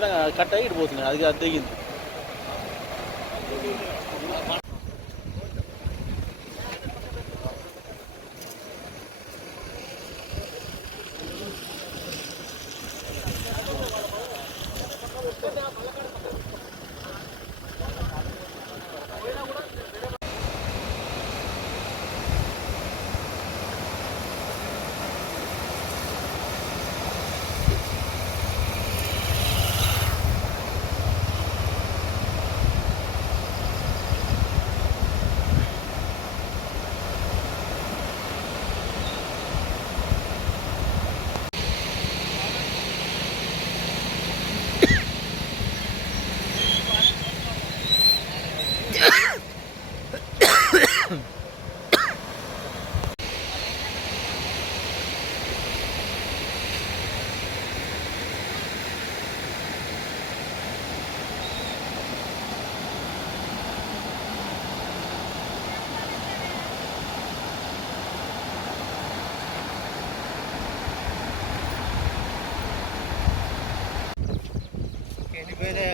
ఇట్లా కట్ అయ్యి ఇడిపోతున్నాయి. అది తెగింది.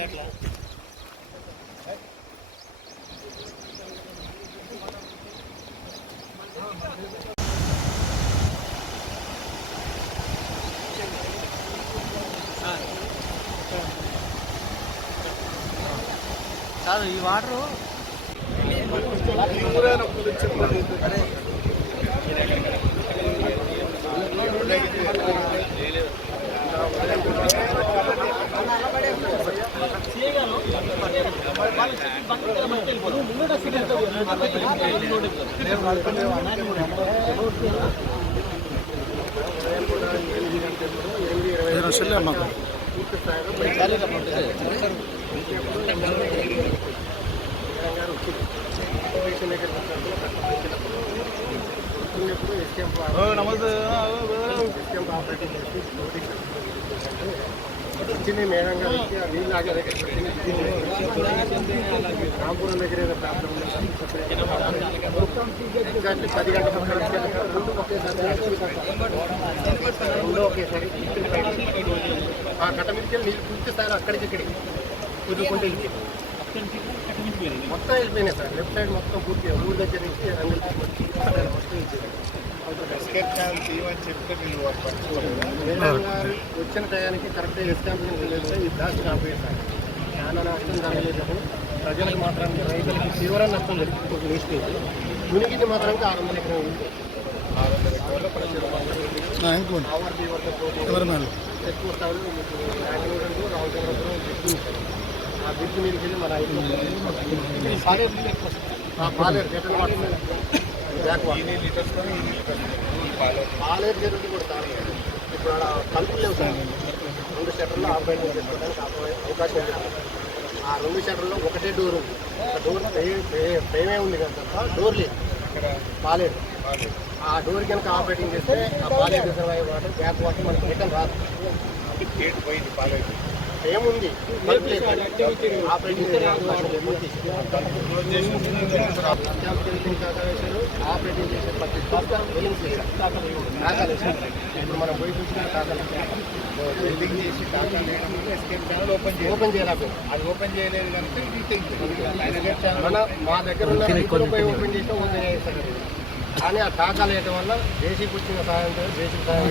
అట్లా కాదు ఈ వాటరు వచ్చింది మేడం గారు వచ్చి ఆ నీళ్ళు ఆగే దగ్గర రాంపురం దగ్గర ఏదో ప్రాబ్లం ఎగ్జాక్ట్లీ 10 గంటల రెండు ఒకేసారి ఆ కట్ట మీదకి నీళ్ళు పూర్తి స్థాయిలో అక్కడికి ఇక్కడికి కుదురుకుంటే మొత్తం వెళ్ళిపోయినాయి సార్. లెఫ్ట్ సైడ్ మొత్తం పూర్తిగా ఊరి దగ్గర నుంచి మొత్తం ఇచ్చేది. వచ్చిన టయానికి కరెక్ట్గా ఎస్టాబ్లిష్ చేస్తే ఈ బ్లాస్ట్ కాకపోయేది సార్. చాలా నష్టం జరగలేదు. ప్రజలకు మాత్రానికి రైతులకి తీవ్ర నష్టం జరిగింది. వేస్టేజ్ మునిగిది మాత్రానికి 600 ఎకరాలు ఉంది. 600 ఎకరాల్లో ఎక్కువ స్థాయిలో మీకు బెంగళూరు రామచంద్రపురం బ్రిడ్జ్ ఆ బ్రిడ్జ్ మీదకి వెళ్ళి మన పాలేరు జటన్ వాటర్ పాలేరు జరుగుతుంది కూడా సార్. ఇప్పుడు అలా కలుపులు లేవు సార్. 2 షట్టర్లు ఆపరేట్ చేసుకోవడానికి అవకాశం ఉంది. ఆ 2 షట్టర్లో ఒకటే డోర్ ఉంది. డోర్ ఫ్రేమే ఉంది కదా తప్ప డోర్ లేదు పాలేరు. ఆ డోర్ కనుక ఆపరేటింగ్ చేస్తే ఆ పాలేరు రిజర్వాయర్ వాటర్ బ్యాక్ వాటర్ మనకి రిటర్న్ రాదు. గేట్ పోయింది పాలేరు ఏముంది ఆపరేటింగ్ ఆపరేటింగ్ చేసే ప్రతి ఇప్పుడు మనం పోయి చూసిన బిల్డింగ్ చేసి ఓపెన్ చేయలేకపోయింది. అది ఓపెన్ చేయలేదు కనుక మా దగ్గర ఉన్న ఓపెన్ చేస్తే ఓపెన్ చేస్తారు. కానీ ఆ టాకాలు వేయడం వల్ల జేసీకి వచ్చిన సాయంతో జేసీ సాయం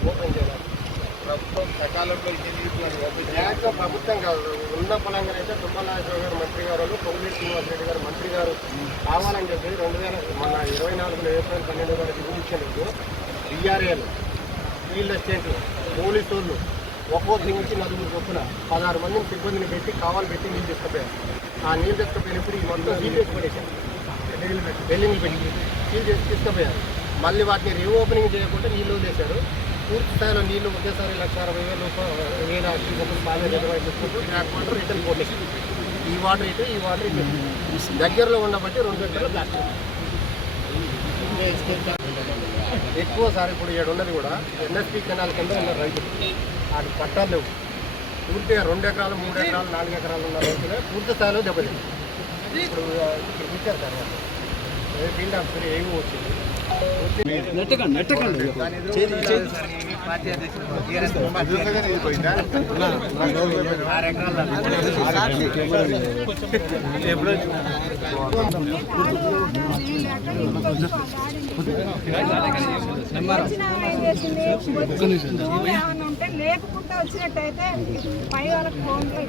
ఓపెన్ చేయాలి. ప్రభుత్వం సకాలంలో ప్రభుత్వం కాదు ఉన్న పలంగా అయితే తుమ్మలనాగేశ్వర గారు మంత్రి గారు పొంగులేటి శ్రీనివాసరెడ్డి గారు మంత్రి గారు కావాలని చెప్పి 2024 ఏప్రిల్ 12 గారు నిధులించలేదు. డిఆర్ఏలు ఫీల్డ్ అసిస్టెంట్లు పోలీసు వాళ్ళు ఒక్కొక్కరి నుంచి 4 చొప్పున 16 మందిని సిబ్బందిని పెట్టి కావాలి పెట్టి నీళ్ళు తీసుకుపోయారు. ఆ నీళ్ళు తీసుకుపోయినప్పుడు ఈ మొత్తం సీల్ పడేశారు. బిల్డింగ్లు పెట్టి సీల్ చేసి తీసుకుపోయారు. మళ్ళీ వాటిని రీఓపెనింగ్ చేయకుండా నీళ్ళు వదిలేశారు. పూర్తి స్థాయిలో నీళ్లు ఒకేసారి 1,60,000 పాలేరు రిజర్వాయర్ చేసుకుంటూ ట్యాంక్ వాటర్ రిటర్న్ పోలేదు. ఈ వాటర్ ఇటు ఈ వాటర్ ఇటు దగ్గరలో ఉండబట్టి 2 గంటలు ప్లాస్టిక్ ఎక్కువ సార్. ఇప్పుడు 7 ఉన్నది కూడా ఎన్ఎస్పీ కెనాల్ కింద ఉన్న రైతులు వాటి పట్టాలు లేవు. పూర్తిగా 2 ఎకరాలు 3 ఎకరాలు 4 ఎకరాలు ఉన్న రైతులే పూర్తి స్థాయిలో దెబ్బతింది. ఇప్పుడు ఇచ్చారు సార్ ఫీల్డ్ ఆఫీసర్ ఏమీ వచ్చింది. లేకుండా వచ్చినట్టయితే పై వాళ్ళకి ఫోన్లో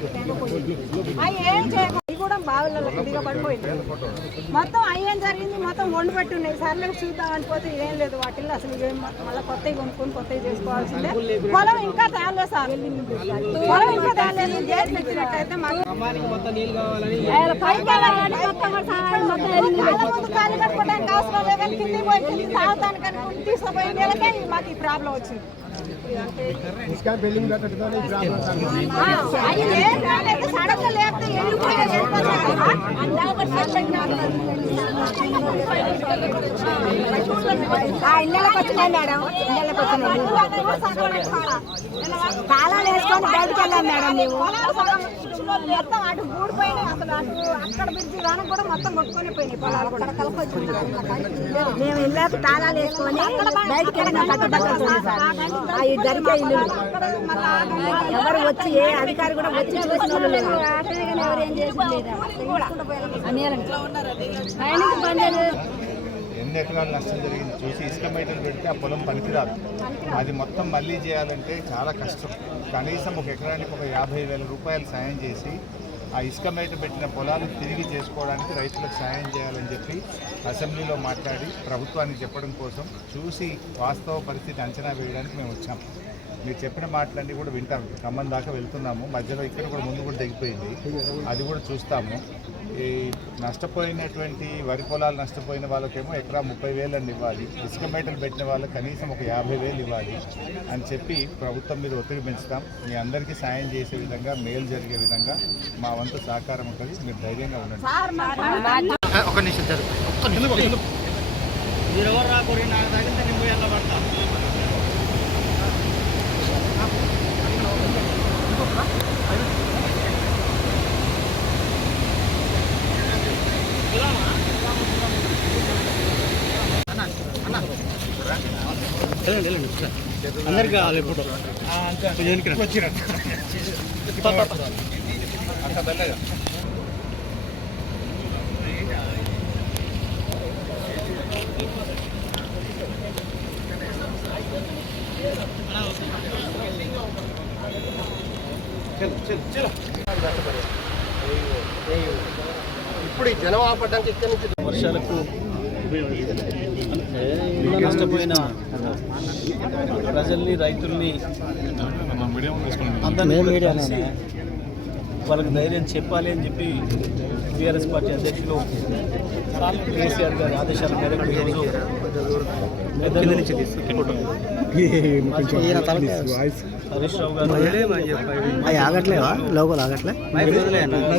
అవి ఏం చేయకు కూడా బావిలలో దిగబడిపోయింది. మొత్తం అయ్యేం జరిగింది, మొత్తం వండి పెట్టి ఉన్నాయి. సర్లే చూద్దాం అనిపోతే ఏం లేదు వాటిల్లో అసలు ఏం మళ్ళీ కొత్తవి కొనుక్కొని కొత్తవి చేసుకోవాల్సిందే. పొలం ఇంకా తేలేదు సార్, పొలం ఇంకా తేలేదు. గేట్లు ఎక్కినట్టయితే మాకు ఖాళీ కట్టుకోవడానికి అవసరం లేదని కింది పోయి కింది తాగుతానికి అనుకుని తీసుకుపోయి నెలకే మాకు ఈ ప్రాబ్లం వచ్చింది. సడన్ గా లేకపోతే ఇళ్ళకి వచ్చినాయి మేడం, ఇళ్ళకి వచ్చినాయి. తాళాలు వేసుకొని బయటకు వెళ్ళాం మేడం. మేము మొత్తం అటు ఊడిపోయినాయి. అసలు అటు అక్కడ బ్రిడ్జి రాను కూడా మొత్తం కొట్టుకొని పోయినాయి పొలాలు కూడా. మేము ఇళ్ళకి తాళాలు వేసుకొని బయటకు వెళ్ళిన జరిగే ఇల్లు ఎవరు వచ్చి ఏ అధికారి కూడా వచ్చి చూసిన ఎన్ని ఎకరాల నష్టం జరిగింది చూసి ఇసుక బయటలు పెడితే ఆ పొలం పనికిరాదు. అది మొత్తం మళ్ళీ చేయాలంటే చాలా కష్టం. కనీసం ఒక ఎకరానికి ఒక 50,000 రూపాయలు సాయం చేసి ఆ ఇసుక బయట పెట్టిన పొలాలు తిరిగి చేసుకోవడానికి రైతులకు సాయం చేయాలని చెప్పి అసెంబ్లీలో మాట్లాడి ప్రభుత్వానికి చెప్పడం కోసం చూసి వాస్తవ పరిస్థితి అంచనా వేయడానికి మేము వచ్చాం. మీరు చెప్పిన మాటలన్నీ కూడా వింటాం. ఖమ్మం దాకా వెళ్తున్నాము, మధ్యలో ఇక్కడ కూడా ముందు కూడా తెగిపోయింది, అది కూడా చూస్తాము. ఈ నష్టపోయినటువంటి వరి పొలాలు నష్టపోయిన వాళ్ళకేమో ఎకరా 30,000 అని ఇవ్వాలి, ఇసుక మేటలు పెట్టిన వాళ్ళకి కనీసం ఒక 50,000 ఇవ్వాలి అని చెప్పి ప్రభుత్వం మీద ఒత్తిడి పెంచుతాం. మీ అందరికీ సాయం చేసే విధంగా, మేలు జరిగే విధంగా మా వంతు సహకారం ఉంటుంది. మీరు ధైర్యంగా ఉండండి. ఒక నిమిషం మీరు ఎవరు రాకూరి నాకు తగిలితే నేను పోయి పడతా. అందరికి కావాలి ఇప్పుడు అంత బెల్లగా ఇప్పుడు ఈ జనం ఆపడానికి ఇక్కడి నుంచి వర్షాలకు నష్టపోయిన ప్రజల్ని, రైతుల్ని అందరినీ కలిసి వాళ్ళకి ధైర్యం చెప్పాలి అని చెప్పి టీఆర్ఎస్ పార్టీ అధ్యక్షులు కేసీఆర్ గారి ఆదేశాల మేరకు ఈరోజు హరీష్ రావు గారు ఆగట్లేవా లోపల ఆగట్లే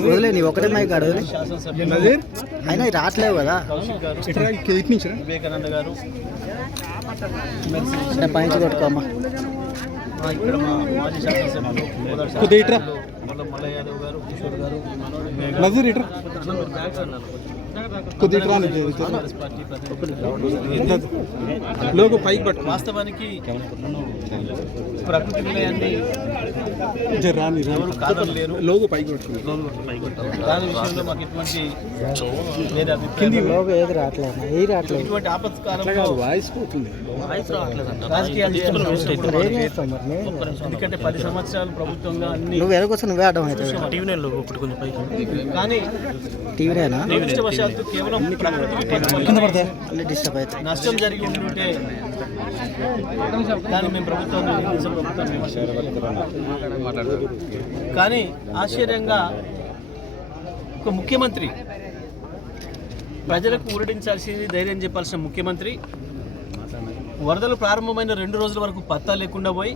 వదిలే నీ ఒకటే మైక్ అడగలే అయినా రావట్లేవు కదా. వివేకానంద గారు పైకి కొట్టుకోమ్మా. ఇక్కడ మా మాజీ శాసనసభ్యులు మల్ల యాదవ్ గారు, కిషోర్ గారు, వాస్తవానికి ప్రకృతి విలయాన్ని ఎవరు కాదనలేరు. దాని విషయంలో మాకు ఎటువంటి వేరే అభిప్రాయం, ఇటువంటి ఆపత్కాలంలో రాజకీయాలు ఎందుకంటే 10 సంవత్సరాలు ప్రభుత్వంగా అన్ని కానీ దురదృష్టవశాత్తు కేవలం నష్టం జరిగి ఉంటుంటే దాన్ని మేము కానీ ఆశ్చర్యంగా ఒక ముఖ్యమంత్రి, ప్రజలకు ఊరడించాల్సింది, ధైర్యం చెప్పాల్సిన ముఖ్యమంత్రి వరదలు ప్రారంభమైన 2 రోజుల వరకు పత్తా లేకుండా పోయి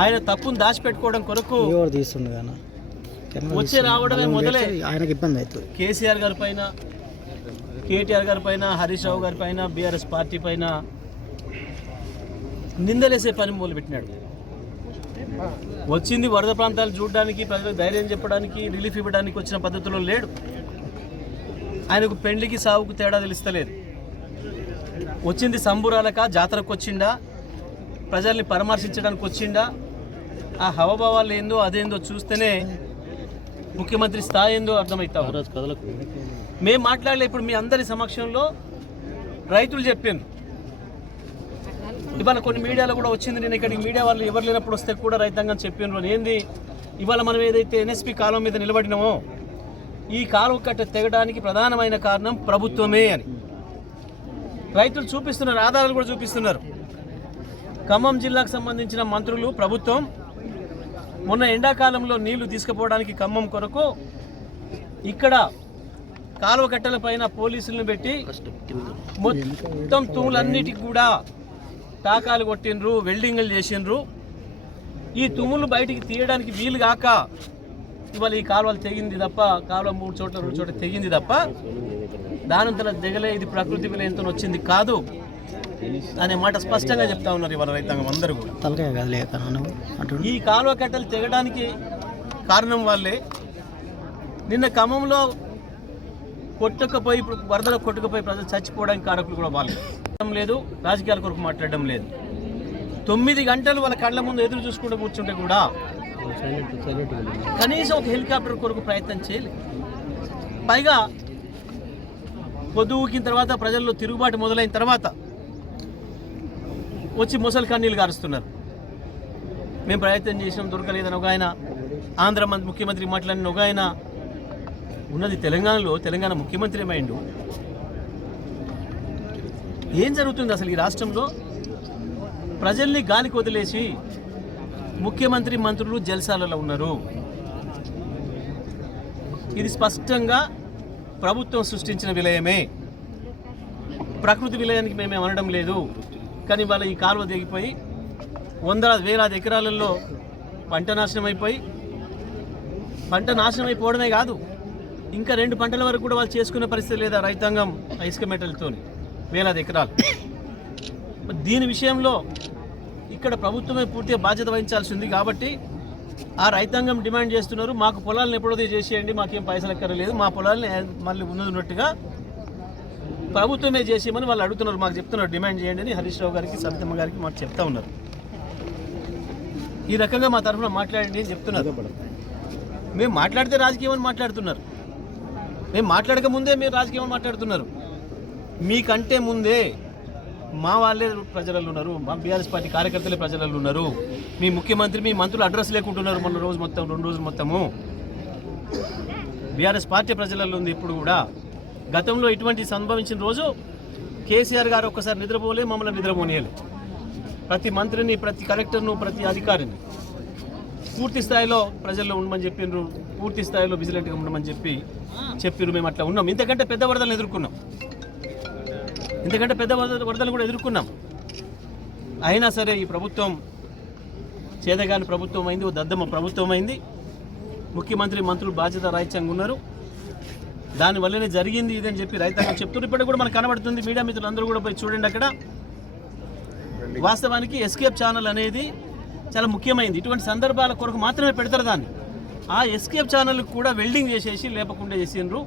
ఆయన తప్పును దాచిపెట్టుకోవడం కొరకు వచ్చే రావడమే మొదలే ఆయనకి ఇబ్బంది అవుతుంది. కేసీఆర్ గారి పైన, కేటీఆర్ గారి పైన, హరీష్ రావు గారి పైన, బీఆర్ఎస్ పార్టీ పైన నిందలేసే పని మొదలుపెట్టినాడు. వచ్చింది వరద ప్రాంతాలు చూడడానికి, ప్రజలకు ధైర్యం చెప్పడానికి, రిలీఫ్ ఇవ్వడానికి వచ్చిన పద్ధతిలో లేడు. ఆయనకు పెళ్లికి సావుకు తేడా తెలుస్తలేదు. వచ్చింది సంబురాలక జాతరకు వచ్చిండా, ప్రజల్ని పరామర్శించడానికి వచ్చిండా, ఆ హవభావాలు ఏందో అదేందో చూస్తేనే ముఖ్యమంత్రి స్థాయి ఏందో అర్థమవుతాం. మేము మాట్లాడలే. ఇప్పుడు మీ అందరి సమక్షంలో రైతులు చెప్పాను. ఇవాళ కొన్ని మీడియాలో కూడా వచ్చింది. నేను ఇక్కడికి మీడియా వాళ్ళు ఎవరు లేనప్పుడు వస్తే కూడా రైతాంగం చెప్పాను. ఏంది ఇవాళ మనం ఏదైతే ఎన్ఎస్పి కాలువ మీద నిలబడినామో ఈ కాలువ కట్ట తెగడానికి ప్రధానమైన కారణం ప్రభుత్వమే అని రైతులు చూపిస్తున్నారు, ఆధారాలు కూడా చూపిస్తున్నారు. ఖమ్మం జిల్లాకు సంబంధించిన మంత్రులు, ప్రభుత్వం మొన్న ఎండాకాలంలో నీళ్లు తీసుకుపోవడానికి ఖమ్మం కొరకు ఇక్కడ కాలువ కట్టల పైన పోలీసులను పెట్టి మొత్తం తూములన్నిటికి కూడా టాకాలు కొట్టిండ్రు, వెల్డింగ్లు చేసిండ్రు. ఈ తుమ్ములు బయటికి తీయడానికి వీలు కాక ఇవాళ ఈ కాలువలు తెగింది తప్ప, కాలువ 3 చోట్ల 2 చోట్ల తెగింది తప్ప దానంతలో దిగలే. ఇది ప్రకృతి విలయంతో వచ్చింది కాదు అనే మాట స్పష్టంగా చెప్తా ఉన్నారు ఇవాళ రైతాంగం అందరూ కూడా. ఈ కాలువ కట్టలు తెగడానికి కారణం వాళ్ళే. నిన్న ఖమ్మంలో కొట్టుకపోయి, ఇప్పుడు వరదలో కొట్టుకుపోయి ప్రజలు చచ్చిపోవడానికి కారకులు కూడా వాళ్ళు లేదు. రాజకీయాల కొరకు మాట్లాడడం లేదు. 9 గంటలు వాళ్ళ కళ్ళ ముందు ఎదురు చూసుకుంటూ కూర్చుంటే కూడా కనీసం ఒక హెలికాప్టర్ కొరకు ప్రయత్నం చేయలేదు. పైగా పొద్దుకిన తర్వాత ప్రజల్లో తిరుగుబాటు మొదలైన తర్వాత వచ్చి ముసలి కన్నీళ్ళు గారుస్తున్నారు. మేము ప్రయత్నం చేసినాం, దొరకలేదని ఒక ఆయన, ఆంధ్ర ముఖ్యమంత్రి మాట్లాడిన ఒక ఆయన, ఉన్నది తెలంగాణలో, తెలంగాణ ముఖ్యమంత్రి ఏమైండు. ఏం జరుగుతుంది అసలు ఈ రాష్ట్రంలో? ప్రజల్ని గాలికి వదిలేసి ముఖ్యమంత్రి, మంత్రులు జల్సాలలో ఉన్నారు. ఇది స్పష్టంగా ప్రభుత్వం సృష్టించిన విలయమే. ప్రకృతి విలయానికి మేమేం అనడం లేదు. కానీ వాళ్ళ ఈ కాలువ దిగిపోయి వేలాది ఎకరాలలో పంట నాశనం అయిపోయి, పంట నాశనం అయిపోవడమే కాదు, ఇంకా 2 పంటల వరకు కూడా వాళ్ళు చేసుకునే పరిస్థితి లేదా రైతాంగం ఇసుక మెటల్తో వేలాది ఎకరాలు. దీని విషయంలో ఇక్కడ ప్రభుత్వమే పూర్తిగా బాధ్యత వహించాల్సి ఉంది. కాబట్టి ఆ రైతాంగం డిమాండ్ చేస్తున్నారు, మాకు పొలాలను ఎప్పుడో చేసేయండి, మాకేం పైసలు ఎక్కర్లేదు, మా పొలాలని మళ్ళీ ఉన్నట్టుగా ప్రభుత్వమే చేసేయమని వాళ్ళు అడుగుతున్నారు, మాకు చెప్తున్నారు, డిమాండ్ చేయండి అని హరీష్ రావు గారికి, సబితమ్మ గారికి మాకు చెప్తా ఉన్నారు. ఈ రకంగా మా తరఫున మాట్లాడండి అని చెప్తున్నారు. మేము మాట్లాడితే రాజకీయం అని మాట్లాడుతున్నారు. మేము మాట్లాడక ముందే మీరు రాజకీయం మాట్లాడుతున్నారు. మీకంటే ముందే మా వాళ్ళే ప్రజలలో ఉన్నారు, మా బీఆర్ఎస్ పార్టీ కార్యకర్తలే ప్రజలలో ఉన్నారు. మీ ముఖ్యమంత్రి, మీ మంత్రులు అడ్రస్ లేకుంటున్నారు. మొన్న రోజు మొత్తం 2 రోజులు మొత్తము బీఆర్ఎస్ పార్టీ ప్రజలలో ఉంది. ఇప్పుడు కూడా గతంలో ఇటువంటి సంభవించిన రోజు కేసీఆర్ గారు ఒక్కసారి నిద్రపోలే, మమ్మల్ని నిద్రపోనియలే. ప్రతి మంత్రిని, ప్రతి కలెక్టర్ను, ప్రతి అధికారిని పూర్తి స్థాయిలో ప్రజల్లో ఉండమని చెప్పిండ్రు, పూర్తి స్థాయిలో విజిలెంట్గా ఉండమని చెప్పిర్రు. మేము అట్లా ఉన్నాం. ఇంతకంటే పెద్ద వరదలను ఎదుర్కొన్నాం, ఇంతకంటే పెద్ద వరదలు కూడా ఎదుర్కొన్నాం. అయినా సరే ఈ ప్రభుత్వం చేదగాని ప్రభుత్వం అయింది, ఓ దద్దమ్మ ప్రభుత్వం అయింది. ముఖ్యమంత్రి, మంత్రులు బాధ్యత రాహిత్యంగా ఉన్నారు. దానివల్లనే జరిగింది ఇదని చెప్పి రైతాంగం చెప్తున్నారు. ఇప్పటికి కూడా మనకు కనబడుతుంది. మీడియా మిత్రులు అందరూ కూడా పోయి చూడండి. అక్కడ వాస్తవానికి ఎస్కేప్ ఛానల్ అనేది చాలా ముఖ్యమైనది. ఇటువంటి సందర్భాల కొరకు మాత్రమే పెడతారు దాన్ని. ఆ ఎస్కేప్ ఛానల్కి కూడా వెల్డింగ్ చేసేసి లేపకుండా చేసిండ్రు.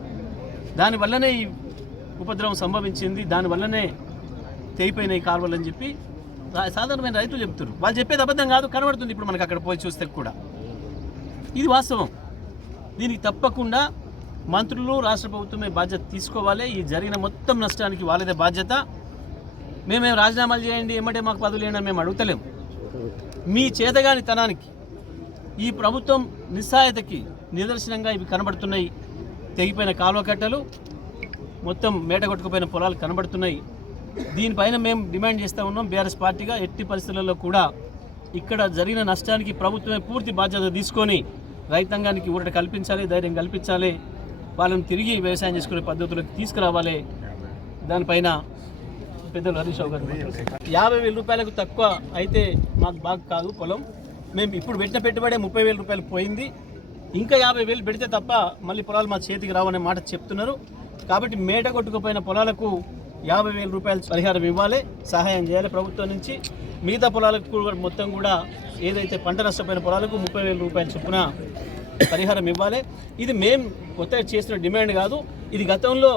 దానివల్లనే ఈ ఉపద్రవం సంభవించింది, దానివల్లనే తెగిపోయినాయి కాలువలు అని చెప్పి సాధారణమైన రైతులు చెప్తున్నారు. వాళ్ళు చెప్పేది అబద్ధం కాదు, కనబడుతుంది ఇప్పుడు మనకు అక్కడ పోయి చూస్తే కూడా. ఇది వాస్తవం. దీనికి తప్పకుండా మంత్రులు, రాష్ట్ర ప్రభుత్వమే బాధ్యత తీసుకోవాలి. ఈ జరిగిన మొత్తం నష్టానికి వాళ్ళదే బాధ్యత. మేమేం రాజీనామాలు చేయండి, ఏమంటే మాకు పదవులు ఏంటని మేము అడుగుతలేము. మీ చేతగాని తనానికి, ఈ ప్రభుత్వం నిస్సహాయతకి నిదర్శనంగా ఇవి కనబడుతున్నాయి. తెగిపోయిన కాలువ కట్టలు, మొత్తం మేట కొట్టుకుపోయిన పొలాలు కనబడుతున్నాయి. దీనిపైన మేము డిమాండ్ చేస్తూ ఉన్నాం బీఆర్ఎస్ పార్టీగా. ఎట్టి పరిస్థితుల్లో కూడా ఇక్కడ జరిగిన నష్టానికి ప్రభుత్వమే పూర్తి బాధ్యత తీసుకొని రైతాంగానికి ఊరట కల్పించాలి, ధైర్యం కల్పించాలి, వాళ్ళని తిరిగి వ్యవసాయం చేసుకునే పద్ధతులకు తీసుకురావాలి. దానిపైన పెద్దలు హరీష్ రావు గారు 50,000 రూపాయలకు తక్కువ అయితే మాకు బాగా కాదు పొలం. మేము ఇప్పుడు పెట్టిన పెట్టుబడే 30,000 రూపాయలు పోయింది. ఇంకా 50,000 పెడితే తప్ప మళ్ళీ పొలాలు మా చేతికి రావనే మాట చెప్తున్నారు. కాబట్టి మేట కొట్టుకుపోయిన పొలాలకు 50,000 రూపాయలు పరిహారం ఇవ్వాలి, సహాయం చేయాలి ప్రభుత్వం నుంచి. మిగతా పొలాలకు మొత్తం కూడా ఏదైతే పంట నష్టపోయిన పొలాలకు 30,000 రూపాయల చొప్పున పరిహారం ఇవ్వాలి. ఇది మేము కొత్తగా చేస్తున్న డిమాండ్ కాదు. ఇది గతంలో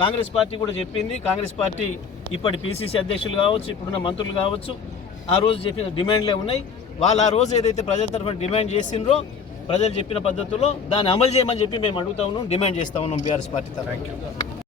కాంగ్రెస్ పార్టీ కూడా చెప్పింది. కాంగ్రెస్ పార్టీ ఇప్పటి పిసిసి అధ్యక్షులు కావచ్చు, ఇప్పుడున్న మంత్రులు కావచ్చు, ఆ రోజు చెప్పిన డిమాండ్లే ఉన్నాయి. వాళ్ళు ఆ రోజు ఏదైతే ప్రజల తరఫున డిమాండ్ చేసిండ్రో ప్రజలు చెప్పిన పద్ధతిలో దాన్ని అమలు చేయమని చెప్పి మేము అడుగుతా ఉన్నాం, డిమాండ్ చేస్తూ ఉన్నాం బీఆర్ఎస్ పార్టీ తరఫున.